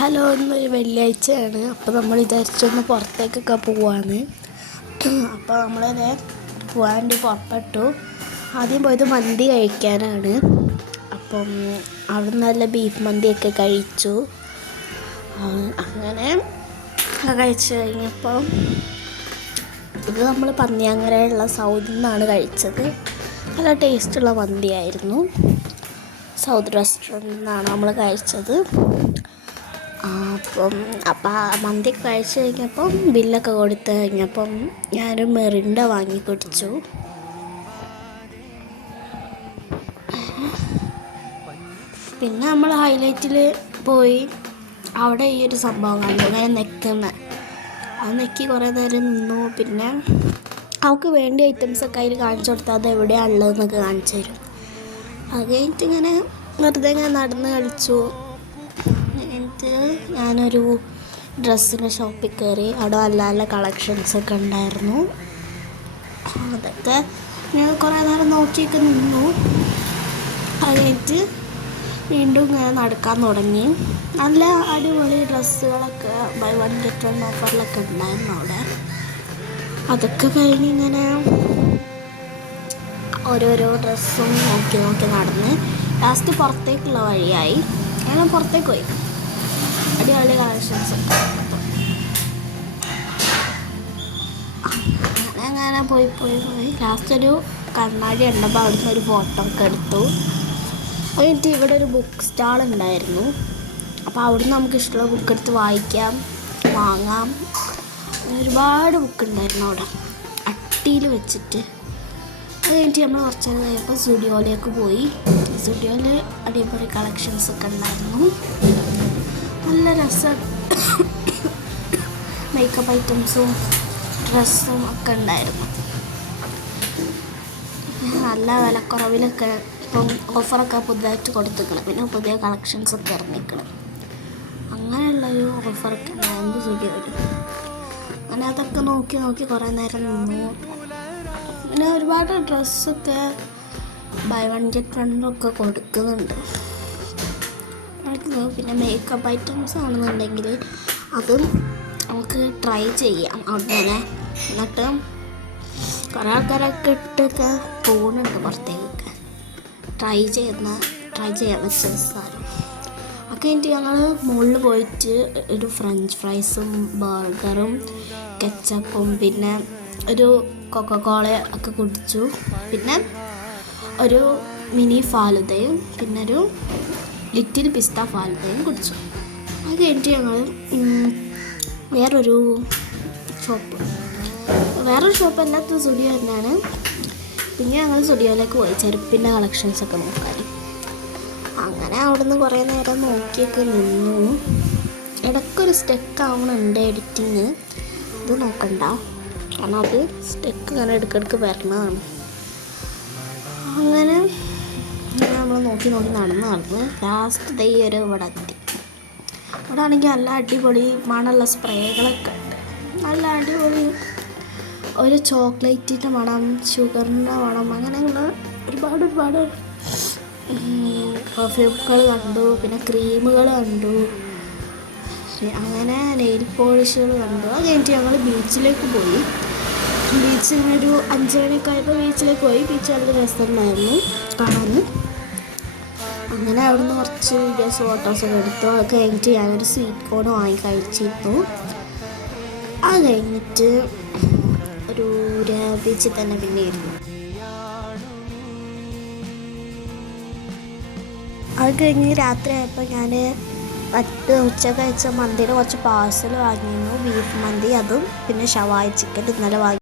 Hello, ഇന്നൊരു വെള്ളിയാഴ്ചയാണ്. അപ്പോൾ നമ്മൾ വിചാരിച്ചൊന്ന് പുറത്തേക്കൊക്കെ പോവാണ്. അപ്പോൾ നമ്മളത് പോകാൻ വേണ്ടി പുറപ്പെട്ടു. ആദ്യം പോയത് മന്തി കഴിക്കാനാണ്. അപ്പം അവിടെ നല്ല ബീഫ് മന്തിയൊക്കെ കഴിച്ചു. അങ്ങനെ കഴിച്ചു കഴിഞ്ഞപ്പോൾ ഇത് നമ്മൾ പന്നിയാങ്കരയുള്ള സൗദിൽ നിന്നാണ് കഴിച്ചത്. നല്ല ടേസ്റ്റുള്ള മന്തിയായിരുന്നു. സൗദ് റെസ്റ്റോറൻറ്റിൽ നിന്നാണ് നമ്മൾ കഴിച്ചത്. അപ്പം മന്തി കഴിച്ച് കഴിഞ്ഞപ്പം ബില്ലൊക്കെ കൊടുത്ത് കഴിഞ്ഞപ്പം ഞാനൊരു മെറിൻഡ വാങ്ങി കുടിച്ചു. പിന്നെ നമ്മൾ ഹൈലൈറ്റിൽ പോയി അവിടെ ഈ ഒരു സംഭവം കണ്ടു. അങ്ങനെ അത് നെക്കി കുറേ നേരം നിന്നു. പിന്നെ അവൾക്ക് വേണ്ട ഐറ്റംസൊക്കെ അതിൽ കാണിച്ചു കൊടുത്താൽ അത് എവിടെയാണ് ഉള്ളതെന്നൊക്കെ കാണിച്ചു തരും. അത് കഴിഞ്ഞിട്ട് ഇങ്ങനെ വെറുതെ ഇങ്ങനെ നടന്ന് കളിച്ചു. എന്നിട്ട് ഞാനൊരു ഡ്രസ്സിൻ്റെ ഷോപ്പിൽ കയറി. അവിടെ നല്ല നല്ല കളക്ഷൻസൊക്കെ ഉണ്ടായിരുന്നു. അതൊക്കെ ഞാൻ കുറേ നേരം നോക്കിയൊക്കെ നിന്നു. അത് കഴിഞ്ഞിട്ട് വീണ്ടും ഇങ്ങനെ നടക്കാൻ തുടങ്ങി. നല്ല അടിപൊളി ഡ്രസ്സുകളൊക്കെ ബൈ വൺ ഗെറ്റ് വൺ ഓഫറിലൊക്കെ ഉണ്ടായിരുന്നു അവിടെ. അതൊക്കെ കഴിഞ്ഞ് ഇങ്ങനെ ഓരോരോ ഡ്രസ്സും നോക്കി നടന്ന് ലാസ്റ്റ് പുറത്തേക്കുള്ള വഴിയായി. ഞാൻ പുറത്തേക്ക് പോയി. അടിപൊളി കളക്ഷൻസ് അങ്ങനെ പോയി ലാസ്റ്റ് ഒരു കണ്ണാടി ഉണ്ടപ്പോൾ അവിടുന്ന് ഒരു ഫോട്ടോ ഒക്കെ എടുത്തു. എന്നിട്ട് ഇവിടെ ഒരു ബുക്ക് സ്റ്റാൾ ഉണ്ടായിരുന്നു. അപ്പോൾ അവിടുന്ന് നമുക്ക് ഇഷ്ടമുള്ള ബുക്ക് എടുത്ത് വാങ്ങാം. ഒരുപാട് ബുക്ക് ഉണ്ടായിരുന്നു അവിടെ അട്ടിയിൽ വെച്ചിട്ട്. അത് കഴിഞ്ഞിട്ട് നമ്മൾ കുറച്ച് നേരം കഴിയുമ്പോൾ സ്റ്റുഡിയോയിലേക്ക് പോയി. സ്റ്റുഡിയോയിൽ അടിപൊളി കളക്ഷൻസൊക്കെ ഉണ്ടായിരുന്നു. നല്ല രസം മേക്കപ്പ് ഐറ്റംസും ഡ്രസ്സും ഒക്കെ ഉണ്ടായിരുന്നു. നല്ല വിലക്കുറവിലൊക്കെ ഇപ്പം ഓഫറൊക്കെ പുതുതായിട്ട് കൊടുത്തിരിക്കണം. പിന്നെ പുതിയ കളക്ഷൻസൊക്കെ ഇറങ്ങിക്കണം. അങ്ങനെയുള്ളൊരു ഓഫറൊക്കെ ഉണ്ടായിരുന്നു സ്റ്റുഡിയോയിൽ. അങ്ങനെ അതൊക്കെ നോക്കി കുറേ നേരം നിന്നു. പിന്നെ ഒരുപാട് ഡ്രസ്സൊക്കെ ബൈ വൺ ഗെറ്റ് വണ്ണൊക്കെ കൊടുക്കുന്നുണ്ട്. പിന്നെ മേക്കപ്പ് ഐറ്റംസ് ആണെന്നുണ്ടെങ്കിൽ അതും നമുക്ക് ട്രൈ ചെയ്യാം അവിടെ. എന്നിട്ട് കുറേ ആൾക്കാരൊക്കെ ഇട്ടൊക്കെ പോകുന്നുണ്ട് പുറത്തേക്കൊക്കെ ട്രൈ ചെയ്യാൻ വെച്ച സാധനം. ഒക്കെ കഴിഞ്ഞിട്ട് ഞങ്ങൾ മുകളിൽ പോയിട്ട് ഒരു ഫ്രഞ്ച് ഫ്രൈസും ബർഗറും കെച്ചപ്പും പിന്നെ ഒരു കൊക്കക്കോള ഒക്കെ കുടിച്ചു. പിന്നെ ഒരു മിനി ഫാലുദയും പിന്നെ ഒരു ലിറ്റിൽ പിസ്ത ഫാലുദയും കുടിച്ചു. അത് കഴിഞ്ഞിട്ട് ഞങ്ങൾ വേറൊരു ഷോപ്പ് അല്ലാത്ത സ്റ്റുഡിയോ തന്നെയാണ്. പിന്നെ ഞങ്ങൾ സ്റ്റുഡിയോയിലേക്ക് പോയി ചെരുപ്പിൻ്റെ കളക്ഷൻസൊക്കെ നോക്കാൻ. അങ്ങനെ അവിടുന്ന് കുറേ നേരം നോക്കിയൊക്കെ നിന്നു. ഇടയ്ക്കൊരു സ്റ്റെക്ക് ആവണുണ്ട് എഡിറ്റിങ്. ഇത് നോക്കണ്ട, കാരണം അത് സ്റ്റെക്ക് ഇങ്ങനെ ഇടയ്ക്കിടയ്ക്ക് വരണതാണ്. അങ്ങനെ നമ്മൾ നോക്കി നടന്ന് ലാസ്റ്റ് ഈ ഒരു ഇവിടെ എത്തി. ഇവിടെ ആണെങ്കിൽ നല്ല അടിപൊളി മണമുള്ള സ്പ്രേകളൊക്കെ ഉണ്ട്. നല്ല അടിപൊളി ഒരു ചോക്ലേറ്റിൻ്റെ മണം, ഷുഗറിൻ്റെ മണം, അങ്ങനെയുള്ള ഒരുപാട് പെർഫ്യൂമുകൾ കണ്ടു. പിന്നെ ക്രീമുകൾ കണ്ടു. അങ്ങനെ നെയിൽ പോളിഷുകൾ കണ്ടു. അത് കഴിഞ്ഞിട്ട് ഞങ്ങൾ ബീച്ചിലേക്ക് പോയി. ബീച്ചിൽ ഒരു 5 മണിയൊക്കെ ആയപ്പോൾ ബീച്ചിലേക്ക് പോയി. ബീച്ച് നല്ല രസമുണ്ടായിരുന്നു കാണാൻ. അങ്ങനെ അവിടുന്ന് കുറച്ച് വീഡിയോസ് ഫോട്ടോസൊക്കെ എടുത്തു. അത് കഴിഞ്ഞിട്ട് ഞാനൊരു സ്വീറ്റ് കോൺ വാങ്ങി കഴിച്ചിരുന്നു. അത് കഴിഞ്ഞിട്ട് ഒരു ബീച്ചിൽ തന്നെ പിന്നെ ഇരുന്നു. അത് കഴിഞ്ഞ് രാത്രി ആയപ്പോൾ ഞാൻ ഉച്ചക്ക് കഴിച്ച മന്തിയുടെ കുറച്ച് പാഴ്സൽ വാങ്ങിയിരുന്നു. ബീഫ് മന്തി, അതും പിന്നെ ഷവായി ചിക്കൻ ഇന്നലെ വാങ്ങി.